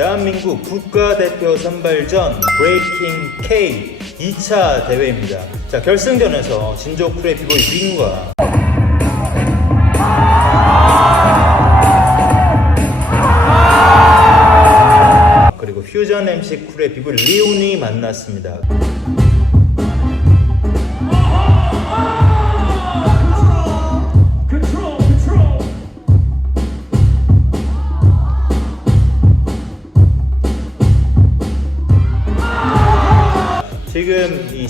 대한민국 국가대표 선발전 브레이킹 K 2차 대회입니다. 자, 결승전에서 진조 비보이 윙과 퓨전 MC 쿨의 비보이 리온이 만났습니다.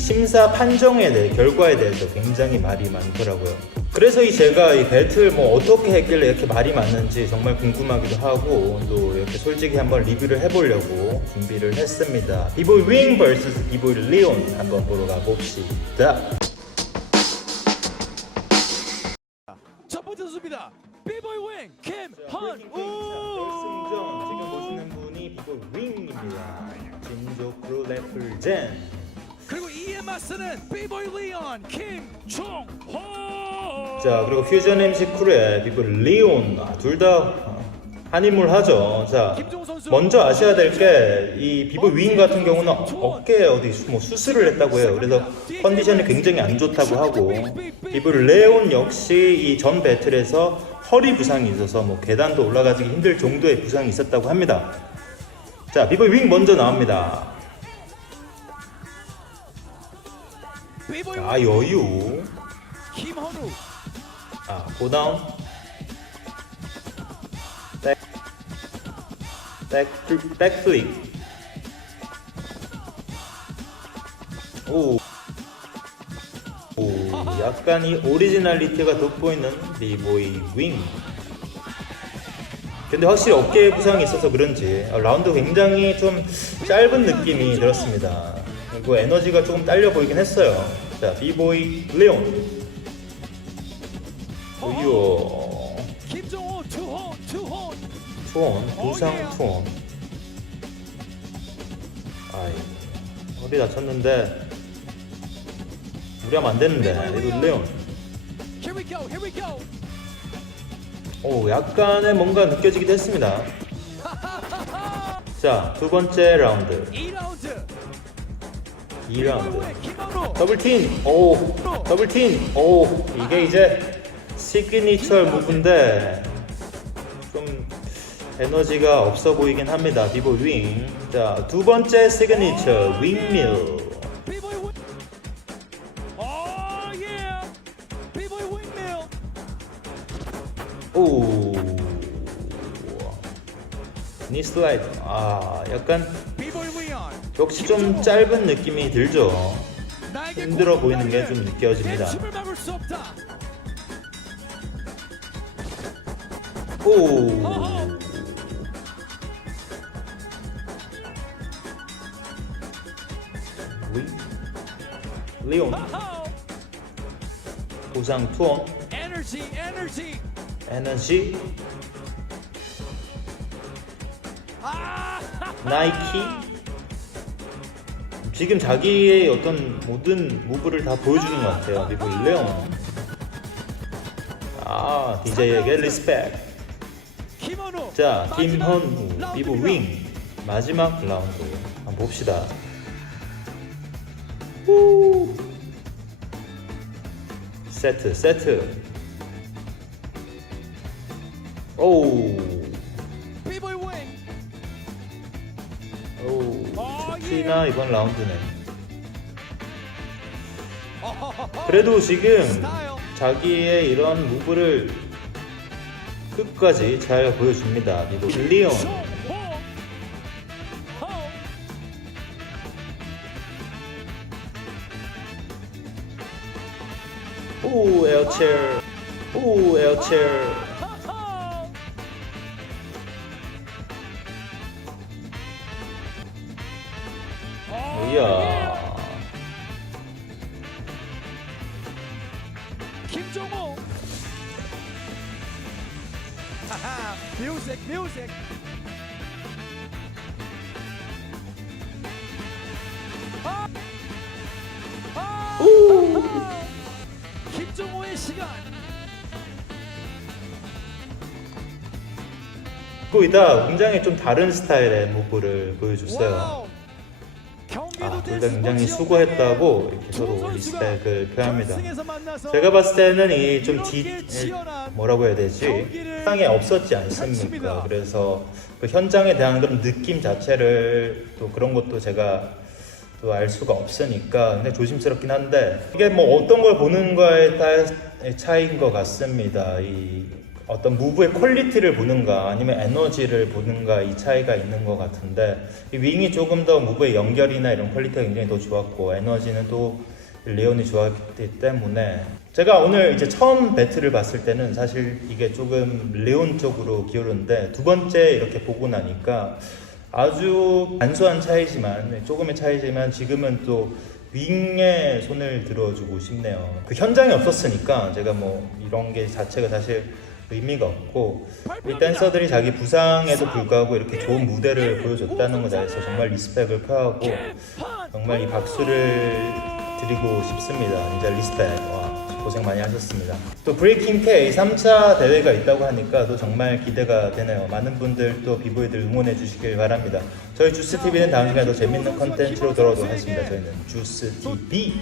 심사 판정에 대해 결과에 대해서 굉장히 말이 많더라고요. 그래서 이 제가 이 벨트를 뭐 어떻게 했길래 이렇게 말이 많은지 정말 궁금하기도 하고 또 이렇게 솔직히 한번 리뷰를 해보려고 준비를 했습니다. 비보이 윙 vs 비보이 리온 한번 보러 가봅시다. 첫 번째 선수입니다. 비보이 윙 김헌우. 결승전 지금 보시는 분이 비보이 윙입니다. 진조 크루 레플젠. 그리고 맞서는 비보이 리온 김종호. 자 그리고 퓨전 MC 쿨의 비보 리온 아, 둘다 한인물 하죠. 자 김종호 선수. 먼저 아셔야 될 게 이 비보 윙 같은 경우는 어깨에 어디 수- 뭐 수술을 했다고 해요. 그래서 컨디션이 굉장히 안 좋다고 하고 비보 레온 역시 이 전 배틀에서 허리 부상이 있어서 뭐 계단도 올라가기 힘들 정도의 부상이 있었다고 합니다. 자 비보 윙 먼저 나옵니다. 아윙 여유. 김헌우. 아, 고다운. 백. 백, 백플립. 오. 오, 약간 이 오리지널리티가 돋보이는 비보이 윙. 근데 확실히 어깨에 부상이 있어서 그런지 아, 라운드 굉장히 좀 짧은 느낌이 들었습니다. 그리고 에너지가 조금 딸려 보이긴 했어요. 자, 비보이 레온. 우유 김종호 투혼 투혼. 투원 부상 투원 아이 허리 다쳤는데 무리하면 안 되는데 이거 레온. 오 약간의 뭔가 느껴지기도 했습니다 자 두 번째 라운드 2라운드. 2라운드 김헌우. 더블팀 오. 더블팀 오. 이게 이제 시그니처 무브인데 좀 에너지가 없어 보이긴 합니다. 비보 윙자 두 번째 시그니처 윙밀. 오. 니슬라이드. 아 약간. 역시 좀 짧은 느낌이 들죠 힘들어 보이는 게 좀 느껴집니다. 오위 리온. 부상 투원 에너지 에너지. 에너지 아. 나이키 지금 자기의 어떤 모든 무브를 다 보여주는 것 같아요. 그리고 레온 아 DJ에게 리스펙. 자 김헌우 비보 윙. 마지막 라운드. 한번 봅시다. 후. 세트 세트. 오우 예. 이번 라운드는. 그래도 지금. 자기의 이런 무브를 끝까지 잘 보여줍니다. 그리고 리온 종호. 호. 오 에어체어 오 에어체 뮤직 뮤직. 아. 아. 김종호의 시간. 거기다 굉장히 좀 다른 스타일의 무브를 보여줬어요. 와우. 아, 둘 다 굉장히 수고했다고 이렇게 두 서로 리스펙을 표합니다. 결승에서 만나서 제가 봤을 때는 이 좀 뒤, 뭐라고 해야 되지? 상에 없었지 않습니까? 그래서 그 현장에 대한 그런 느낌 자체를 또 그런 것도 제가 또 알 수가 없으니까 근데 조심스럽긴 한데 이게 뭐 어떤 걸 보는가에 따라 차이인 것 같습니다. 이 어떤 무브의 퀄리티를 보는가 아니면 에너지를 보는가 이 차이가 있는 것 같은데 이 윙이 조금 더 무브의 연결이나 이런 퀄리티가 굉장히 더 좋았고 에너지는 또 레온이 좋았기 때문에 제가 오늘 이제 처음 배틀을 봤을 때는 사실 이게 조금 레온 쪽으로 기울었는데 두 번째 이렇게 보고 나니까 아주 간소한 차이지만 네, 조금의 차이지만 지금은 또 윙에 손을 들어주고 싶네요. 그 현장이 없었으니까 제가 뭐 이런 게 자체가 사실 의미가 없고 이 댄서들이 자기 부상에도 불구하고 이렇게 좋은 무대를 보여줬다는 것에 대해서 정말 리스펙을 표하고 정말 이 박수를 드리고 싶습니다. 진짜 리스펙. 와, 고생 많이 하셨습니다. 또 브레이킹 K 3차 대회가 있다고 하니까 또 정말 기대가 되네요. 많은 분들 또 비보이들 응원해 주시길 바랍니다. 저희 주스 TV는 다음 시간에 더 재밌는 컨텐츠로 돌아오도록 하겠습니다. 저희는 주스 TV.